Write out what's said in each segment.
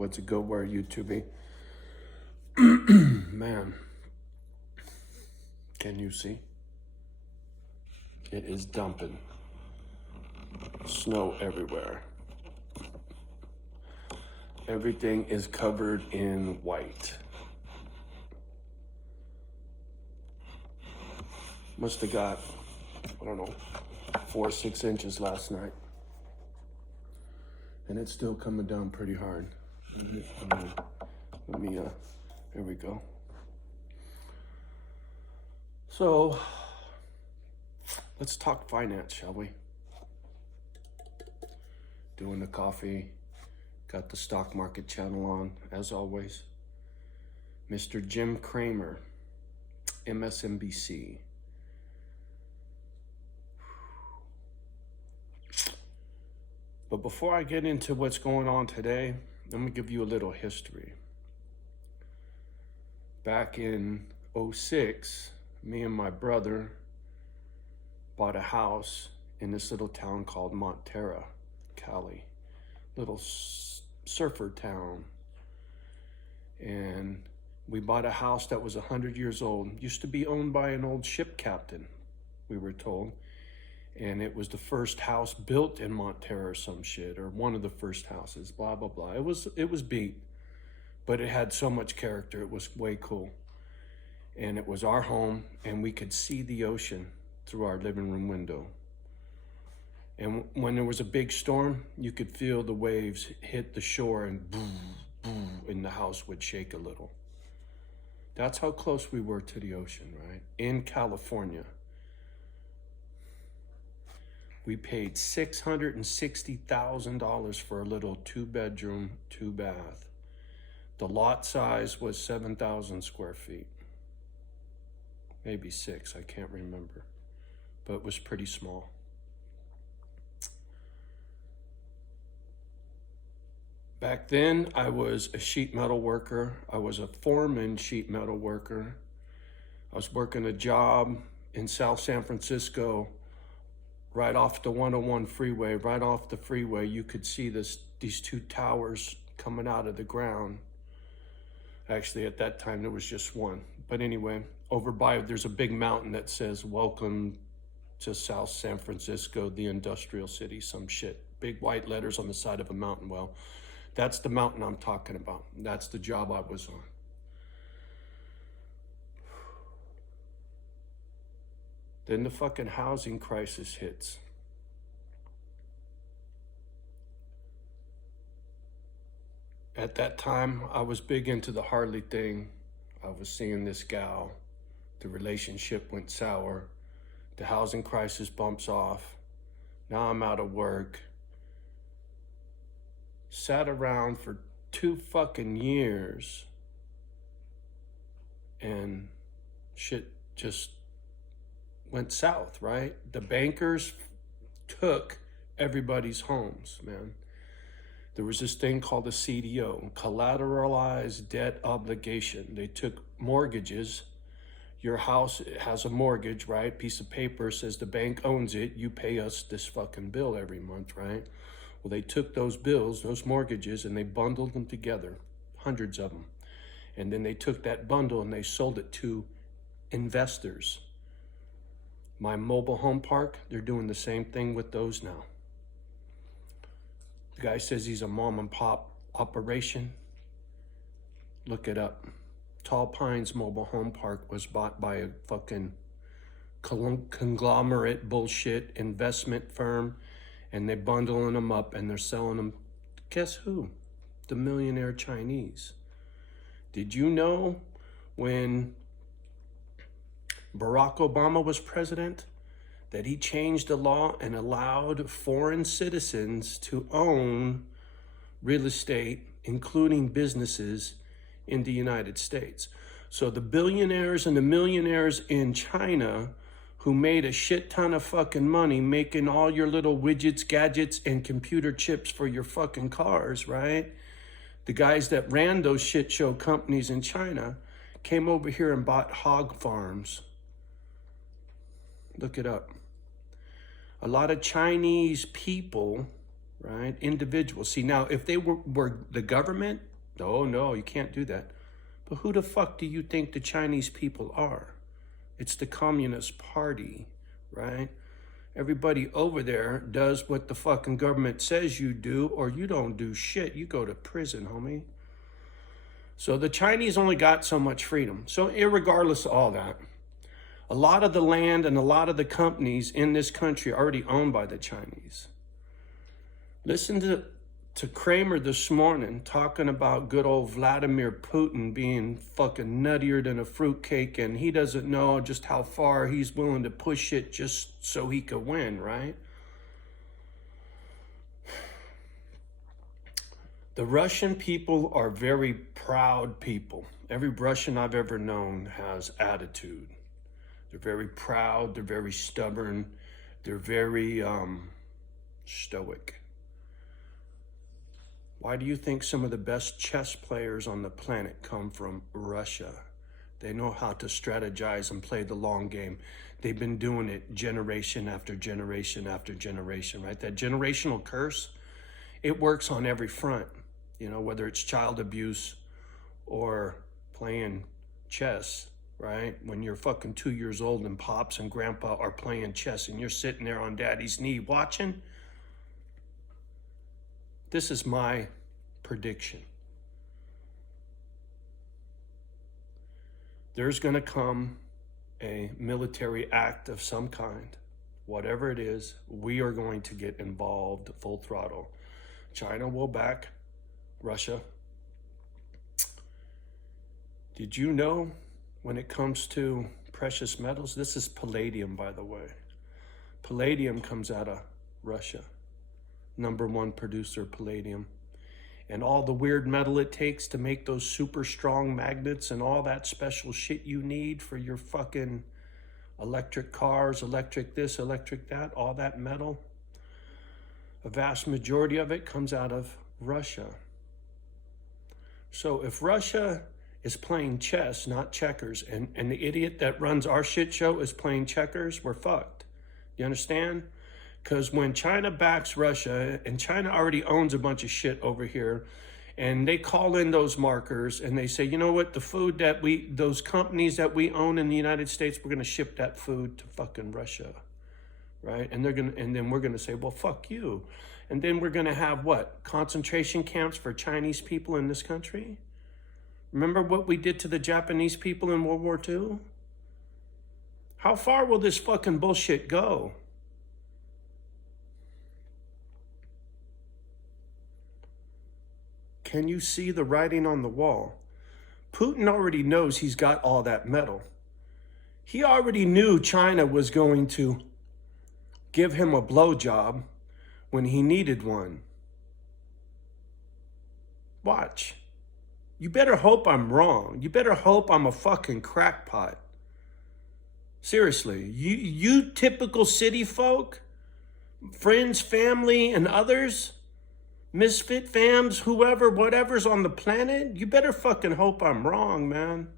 What's a good word, YouTube? Man, can you see? It is dumping. Snow everywhere. Everything is covered in white. Must have got, I don't know, 4 or 6 inches last night. And it's still coming down pretty hard. Here we go. So, let's talk finance, shall we? Doing the coffee. Got the stock market channel on, as always. Mr. Jim Cramer, MSNBC. But before I get into what's going on today, let me give you a little history. Back in 2006, me and my brother bought a house in this little town called Montero, Cali. Little surfer town. And we bought a house that was 100 years old. Used to be owned by an old ship captain, we were told. And it was the first house built in Montero or some shit, or one of the first houses, blah, blah, blah. It was beat, but it had so much character. It was way cool. And it was our home, and we could see the ocean through our living room window. And when there was a big storm, you could feel the waves hit the shore and boom, boom, and the house would shake a little. That's how close we were to the ocean, right? In California. We paid $660,000 for a little 2-bedroom, 2-bath. The lot size was 7,000 square feet. Maybe 6, I can't remember. But it was pretty small. Back then, I was a sheet metal worker. I was a foreman sheet metal worker. I was working a job in South San Francisco, right off the 101 freeway. Right off the freeway, you could see these 2 towers coming out of the ground. Actually, at that time, there was just one. But anyway, over by, there's a big mountain that says, "Welcome to South San Francisco, the industrial city," some shit. Big white letters on the side of a mountain. Well, that's the mountain I'm talking about. That's the job I was on. Then the fucking housing crisis hits. At that time, I was big into the Harley thing. I was seeing this gal. The relationship went sour. The housing crisis bumps off. Now I'm out of work. Sat around for 2 fucking years. And shit just went south, right? The bankers took everybody's homes, man. There was this thing called a CDO, collateralized debt obligation. They took mortgages. Your house has a mortgage, right? Piece of paper says the bank owns it. You pay us this fucking bill every month, right? Well, they took those bills, those mortgages, and they bundled them together, hundreds of them. And then they took that bundle and they sold it to investors. My mobile home park, they're doing the same thing with those now. The guy says he's a mom and pop operation. Look it up. Tall Pines Mobile Home Park was bought by a fucking conglomerate bullshit investment firm, and they're bundling them up and they're selling them. Guess who? The millionaire Chinese. Did you know when Barack Obama was president that he changed the law and allowed foreign citizens to own real estate, including businesses in the United States? So the billionaires and the millionaires in China who made a shit ton of fucking money making all your little widgets, gadgets, and computer chips for your fucking cars, right? The guys that ran those shit show companies in China came over here and bought hog farms. Look it up. A lot of Chinese people, right, individuals. See, now, if they were the government, Oh, no, you can't do that. But who the fuck do you think the Chinese people are? It's the Communist Party, right? Everybody over there does what the fucking government says you do, or you don't do shit. You go to prison, homie. So the Chinese only got so much freedom. So irregardless of all that, a lot of the land and a lot of the companies in this country are already owned by the Chinese. Listen to Kramer this morning talking about good old Vladimir Putin being fucking nuttier than a fruitcake, and he doesn't know just how far he's willing to push it just so he could win, right? The Russian people are very proud people. Every Russian I've ever known has attitude. They're very proud, they're very stubborn, they're very stoic. Why do you think some of the best chess players on the planet come from Russia? They know how to strategize and play the long game. They've been doing it generation after generation after generation, right? That generational curse, it works on every front, you know, whether it's child abuse or playing chess, right? When you're fucking 2 years old and pops and grandpa are playing chess and you're sitting there on daddy's knee watching, this is my prediction. There's going to come a military act of some kind. Whatever it is, we are going to get involved full throttle. China will back Russia. Did you know when it comes to precious metals, this is palladium, by the way. Palladium comes out of Russia. #1 producer palladium, and all the weird metal it takes to make those super strong magnets and all that special shit you need for your fucking electric cars, electric this, electric that, all that metal, a vast majority of it comes out of Russia. So if Russia is playing chess, not checkers, and the idiot that runs our shit show is playing checkers, we're fucked. You understand? Because when China backs Russia, and China already owns a bunch of shit over here, and they call in those markers and they say, you know what, the food that those companies that we own in the United States, we're going to ship that food to fucking Russia, right? And then we're going to say, well, fuck you. And then we're going to have what? Concentration camps for Chinese people in this country? Remember what we did to the Japanese people in World War II? How far will this fucking bullshit go? Can you see the writing on the wall? Putin already knows he's got all that metal. He already knew China was going to give him a blowjob when he needed one. Watch. You better hope I'm wrong. You better hope I'm a fucking crackpot. Seriously, you typical city folk, friends, family, and others, misfit fams, whoever, whatever's on the planet, you better fucking hope I'm wrong, man.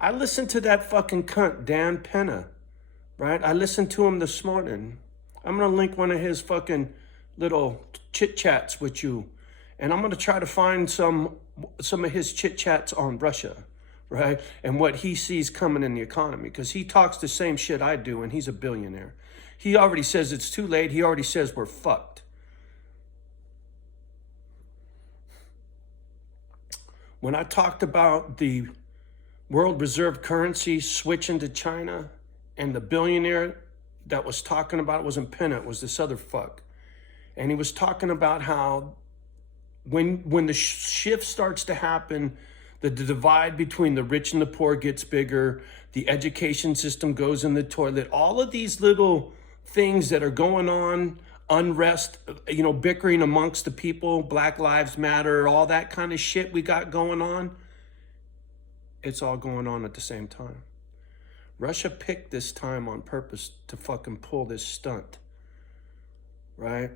I listened to that fucking cunt, danpenner, right? I listened to him this morning. I'm going to link one of his fucking little chit-chats with you, and I'm going to try to find some of his chit-chats on Russia, right? And what he sees coming in the economy, because he talks the same shit I do, and he's a billionaire. He already says it's too late. He already says we're fucked. When I talked about the world reserve currency switching to China, and the billionaire that was talking about it wasn't Penna, it was this other fuck. And he was talking about how when the shift starts to happen, the divide between the rich and the poor gets bigger, the education system goes in the toilet, all of these little things that are going on, unrest, you know, bickering amongst the people, Black Lives Matter, all that kind of shit we got going on, it's all going on at the same time. Russia picked this time on purpose to fucking pull this stunt, right?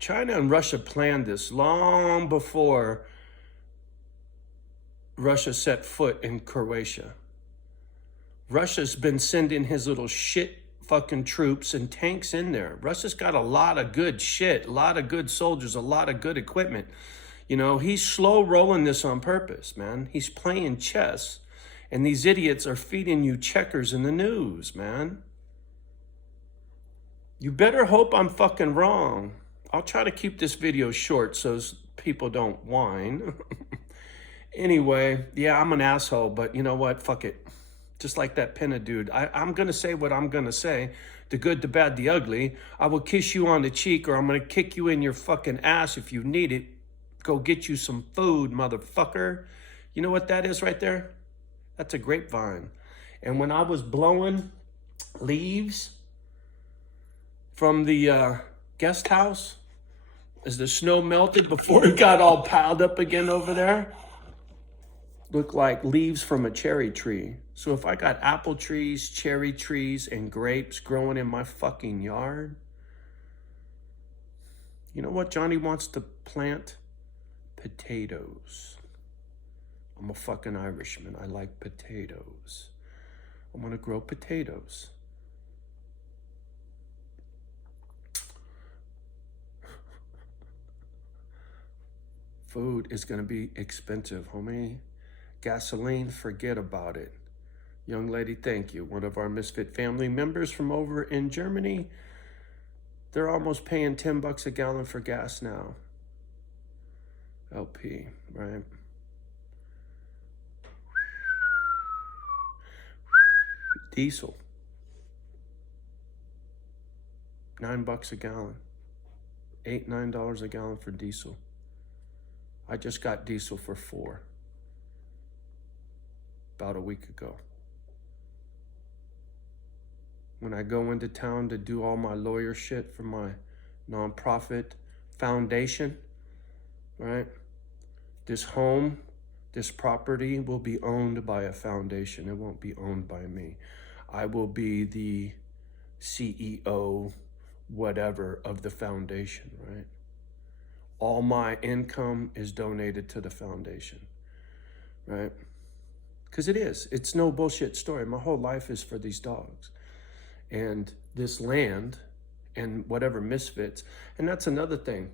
China and Russia planned this long before Russia set foot in Croatia. Russia's been sending his little shit fucking troops and tanks in there. Russia's got a lot of good shit, a lot of good soldiers, a lot of good equipment. You know, he's slow rolling this on purpose, man. He's playing chess. And these idiots are feeding you checkers in the news, man. You better hope I'm fucking wrong. I'll try to keep this video short so people don't whine. Anyway, yeah, I'm an asshole, but you know what? Fuck it. Just like that pinna dude. I'm going to say what I'm going to say. The good, the bad, the ugly. I will kiss you on the cheek, or I'm going to kick you in your fucking ass if you need it. Go get you some food, motherfucker. You know what that is right there? That's a grapevine. And when I was blowing leaves from the guest house, as the snow melted before it got all piled up again over there, looked like leaves from a cherry tree. So if I got apple trees, cherry trees, and grapes growing in my fucking yard, you know what Johnny wants to plant? Potatoes. I'm a fucking Irishman. I like potatoes. I'm gonna grow potatoes. Food is gonna be expensive, homie. Gasoline, forget about it. Young lady, thank you. One of our Misfit family members from over in Germany, they're almost paying $10 a gallon for gas now. LP, right? Diesel, $9 a gallon. $8-9 a gallon for diesel. I just got diesel for $4 about a week ago. When I go into town to do all my lawyer shit for my nonprofit foundation, right? This home, this property will be owned by a foundation. It won't be owned by me. I will be the CEO, whatever, of the foundation, right? All my income is donated to the foundation, right? Because it is. It's no bullshit story. My whole life is for these dogs and this land and whatever misfits. And that's another thing.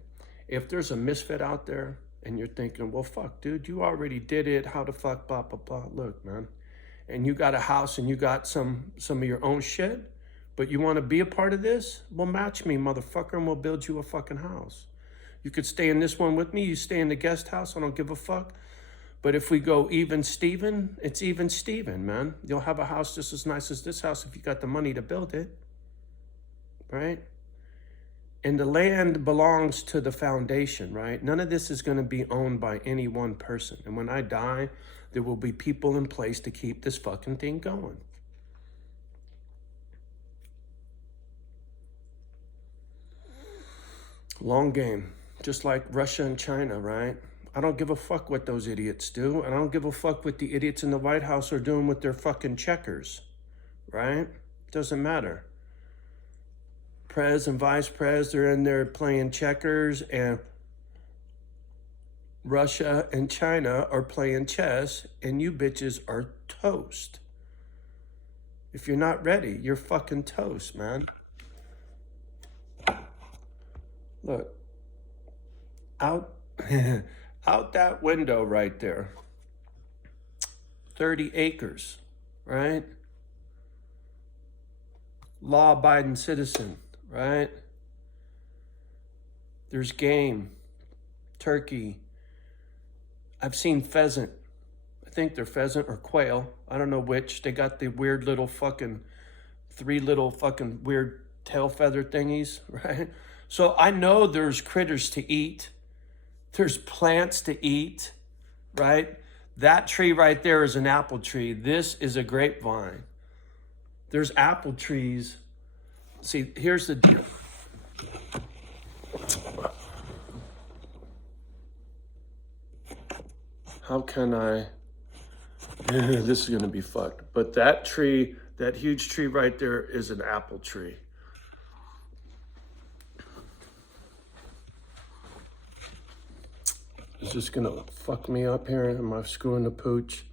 If there's a misfit out there and you're thinking, well, fuck, dude, you already did it. How the fuck, blah, blah, blah. Look, man, and you got a house and you got some of your own shit, but you want to be a part of this? Well, match me, motherfucker, and we'll build you a fucking house. You could stay in this one with me. You stay in the guest house. I don't give a fuck. But if we go even Steven, it's even Steven, man. You'll have a house just as nice as this house if you got the money to build it, right? And the land belongs to the foundation, right? None of this is going to be owned by any one person. And when I die, there will be people in place to keep this fucking thing going. Long game, just like Russia and China, right? I don't give a fuck what those idiots do. And I don't give a fuck what the idiots in the White House are doing with their fucking checkers, right? Doesn't matter. Prez and vice prez, they're in there playing checkers, and Russia and China are playing chess, and you bitches are toast. If you're not ready, you're fucking toast, man. Look, out out that window right there, 30 acres, right? Law-abiding citizen, right? There's game, turkey. I've seen pheasant. I think they're pheasant or quail. I don't know which. They got the weird little fucking, 3 little fucking weird tail feather thingies, right? So I know there's critters to eat. There's plants to eat, right? That tree right there is an apple tree. This is a grapevine. There's apple trees. See, here's the deal. How can I, this is gonna be fucked. But that tree, that huge tree right there is an apple tree. Is this gonna fuck me up here? Am I screwing the pooch?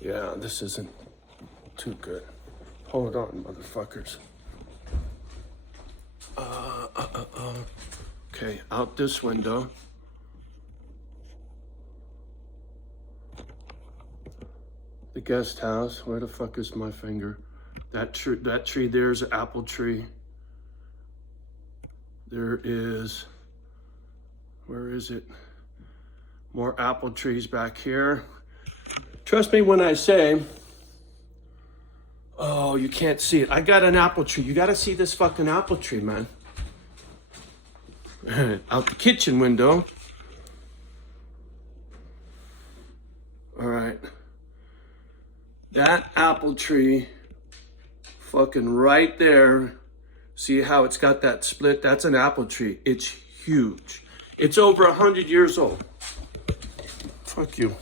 Yeah, this isn't too good. Hold on, motherfuckers. Okay, out this window. The guest house. Where the fuck is my finger? That tree there is an apple tree. There is, where is it? More apple trees back here. Trust me when I say, oh, you can't see it. I got an apple tree. You got to see this fucking apple tree, man. Out the kitchen window. All right. That apple tree, fucking right there. See how it's got that split? That's an apple tree. It's huge. It's over 100 years old. Fuck you.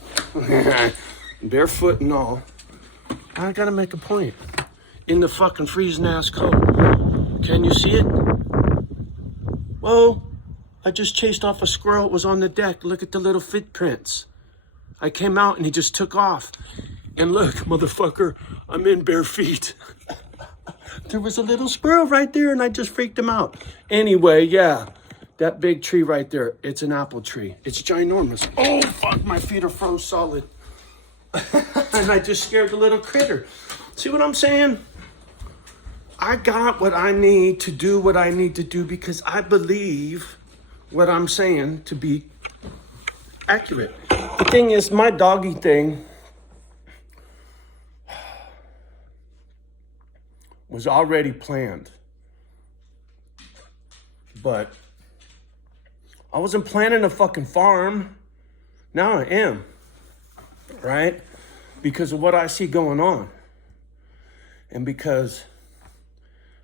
Barefoot and all. I gotta make a point. In the fucking freezing ass cold. Can you see it? Whoa. I just chased off a squirrel. It was on the deck. Look at the little footprints. I came out and he just took off. And look, motherfucker, I'm in bare feet. There was a little squirrel right there and I just freaked him out. Anyway, yeah, that big tree right there, it's an apple tree. It's ginormous. Oh, fuck, my feet are froze solid. And I just scared the little critter. See what I'm saying? I got what I need to do what I need to do because I believe what I'm saying to be accurate. The thing is, my doggy thing was already planned. But I wasn't planning a fucking farm. Now I am, right? Because of what I see going on. And because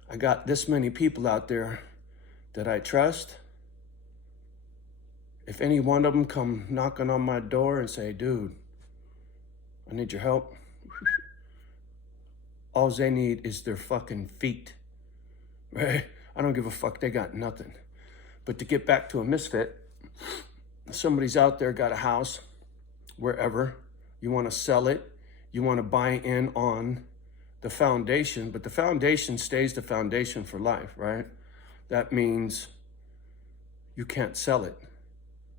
I got this many people out there that I trust. If any one of them come knocking on my door and say, dude, I need your help. All they need is their fucking feet, right? I don't give a fuck, they got nothing. But to get back to a misfit, somebody's out there, got a house, wherever, you wanna sell it, you wanna buy in on the foundation, but the foundation stays the foundation for life, right? That means you can't sell it,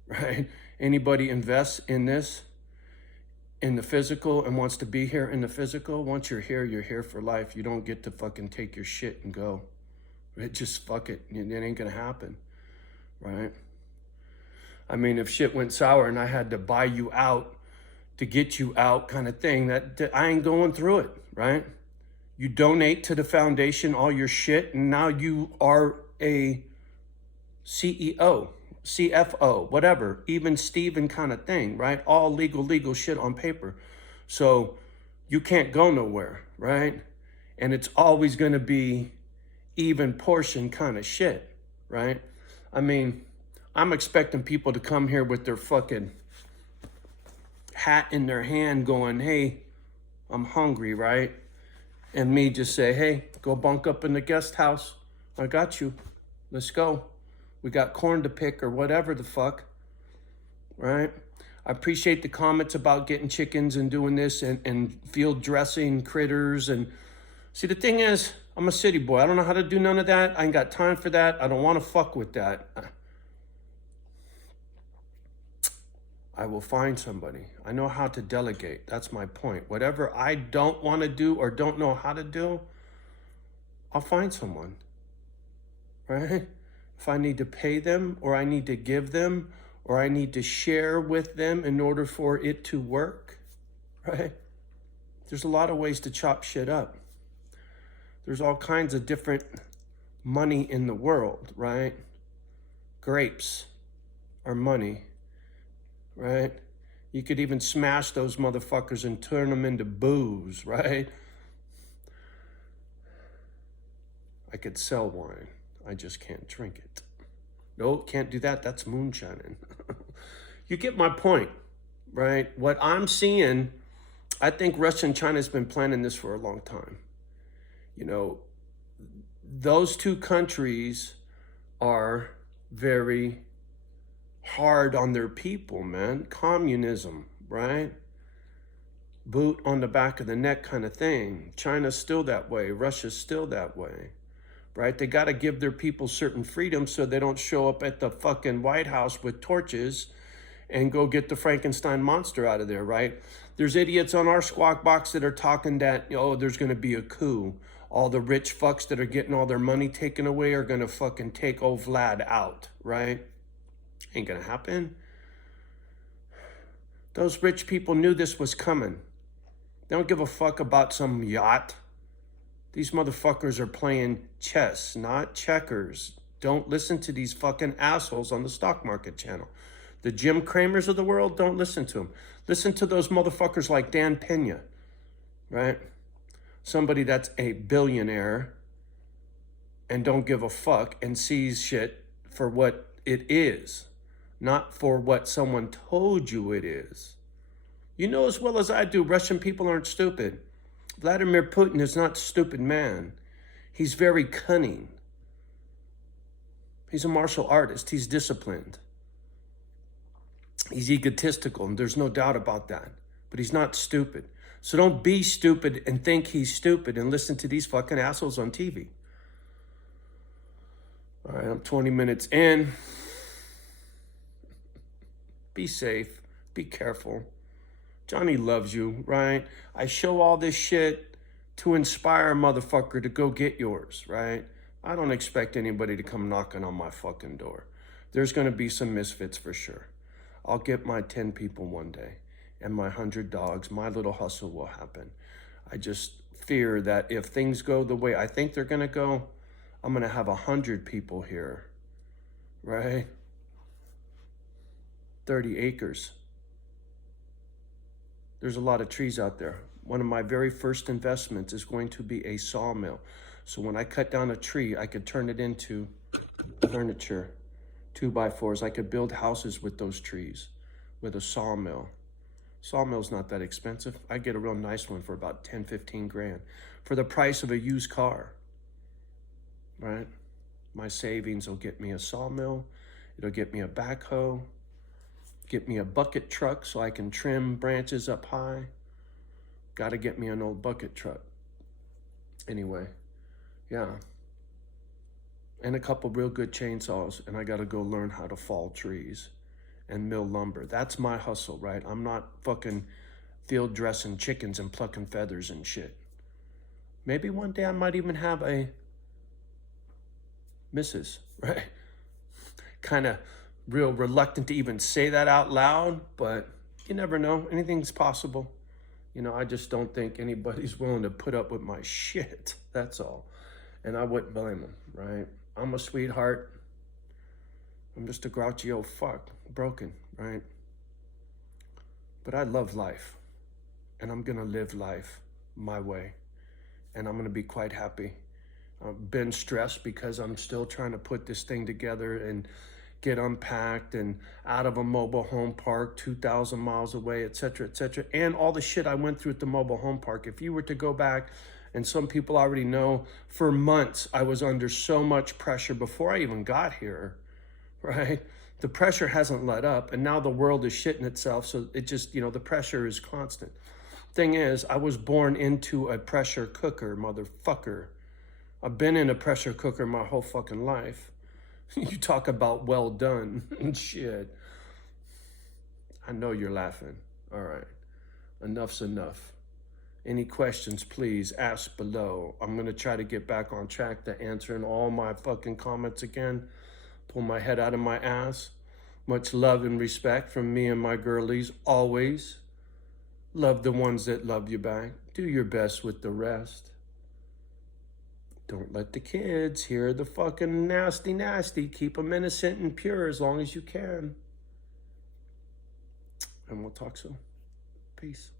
right? Anybody invests in this, in the physical and wants to be here in the physical, once you're here for life. You don't get to fucking take your shit and go. It just, fuck it. It ain't gonna happen, right? I mean, if shit went sour and I had to buy you out to get you out kind of thing, that I ain't going through it, right? You donate to the foundation all your shit and now you are a CEO. CFO, whatever, even Steven kind of thing, right? All legal shit on paper. So you can't go nowhere, right? And it's always going to be even portion kind of shit, right? I mean, I'm expecting people to come here with their fucking hat in their hand going, hey, I'm hungry, right? And me just say, hey, go bunk up in the guest house. I got you. Let's go. We got corn to pick or whatever the fuck, right? I appreciate the comments about getting chickens and doing this and field dressing critters. And see, the thing is, I'm a city boy. I don't know how to do none of that. I ain't got time for that. I don't want to fuck with that. I will find somebody. I know how to delegate. That's my point. Whatever I don't want to do or don't know how to do, I'll find someone, right? If I need to pay them or I need to give them or I need to share with them in order for it to work, right? There's a lot of ways to chop shit up. There's all kinds of different money in the world, right? Grapes are money, right? You could even smash those motherfuckers and turn them into booze, right? I could sell wine. I just can't drink it. No, can't do that. That's moonshining. You get my point, right? What I'm seeing, I think Russia and China has been planning this for a long time. You know, those two countries are very hard on their people, man. Communism, right? Boot on the back of the neck kind of thing. China's still that way. Russia's still that way. Right? They got to give their people certain freedoms so they don't show up at the fucking White House with torches and go get the Frankenstein monster out of there, right? There's idiots on our squawk box that are talking that, oh, there's going to be a coup. All the rich fucks that are getting all their money taken away are going to fucking take old Vlad out, right? Ain't going to happen. Those rich people knew this was coming. They don't give a fuck about some yacht. These motherfuckers are playing chess, not checkers. Don't listen to these fucking assholes on the stock market channel. The Jim Cramers of the world, don't listen to them. Listen to those motherfuckers like danpenner, right? Somebody that's a billionaire and don't give a fuck and sees shit for what it is, not for what someone told you it is. You know as well as I do, Russian people aren't stupid. Vladimir Putin is not a stupid man. He's very cunning. He's a martial artist. He's disciplined. He's egotistical, and there's no doubt about that. But he's not stupid. So don't be stupid and think he's stupid and listen to these fucking assholes on TV. All right, I'm 20 minutes in. Be safe. Be careful. Johnny loves you, right? I show all this shit to inspire a motherfucker to go get yours, right? I don't expect anybody to come knocking on my fucking door. There's going to be some misfits for sure. I'll get my 10 people one day and my 100 dogs. My little hustle will happen. I just fear that if things go the way I think they're going to go, I'm going to have 100 people here, right? 30 acres. There's a lot of trees out there. One of my very first investments is going to be a sawmill. So when I cut down a tree, I could turn it into furniture, 2x4s. I could build houses with those trees, with a sawmill. Sawmill's not that expensive. I get a real nice one for about 10, 15 grand for the price of a used car, right? My savings will get me a sawmill. It'll get me a backhoe. Get me a bucket truck so I can trim branches up high. Got to get me an old bucket truck. Anyway, yeah. And a couple real good chainsaws, and I got to go learn how to fall trees and mill lumber. That's my hustle, right? I'm not fucking field dressing chickens and plucking feathers and shit. Maybe one day I might even have a missus, right? Kind of real reluctant to even say that out loud, but you never know. Anything's possible. You know, I just don't think anybody's willing to put up with my shit. That's all. And I wouldn't blame them, right? I'm a sweetheart. I'm just a grouchy old fuck, broken, right? But I love life, and I'm gonna live life my way, and I'm gonna be quite happy. I've been stressed because I'm still trying to put this thing together and get unpacked and out of a mobile home park 2,000 miles away, et cetera, and all the shit I went through at the mobile home park. If you were to go back, and some people already know, for months I was under so much pressure before I even got here, right? The pressure hasn't let up, and now the world is shitting itself, so it just, you know, the pressure is constant. Thing is, I was born into a pressure cooker, motherfucker. I've been in a pressure cooker my whole fucking life. You talk about well done and shit. I know you're laughing. All right. Enough's enough. Any questions, please ask below. I'm going to try to get back on track to answering all my fucking comments again. Pull my head out of my ass. Much love and respect from me and my girlies, always. Love the ones that love you back. Do your best with the rest. Don't let the kids hear the fucking nasty. Keep them innocent and pure as long as you can. And we'll talk soon. Peace.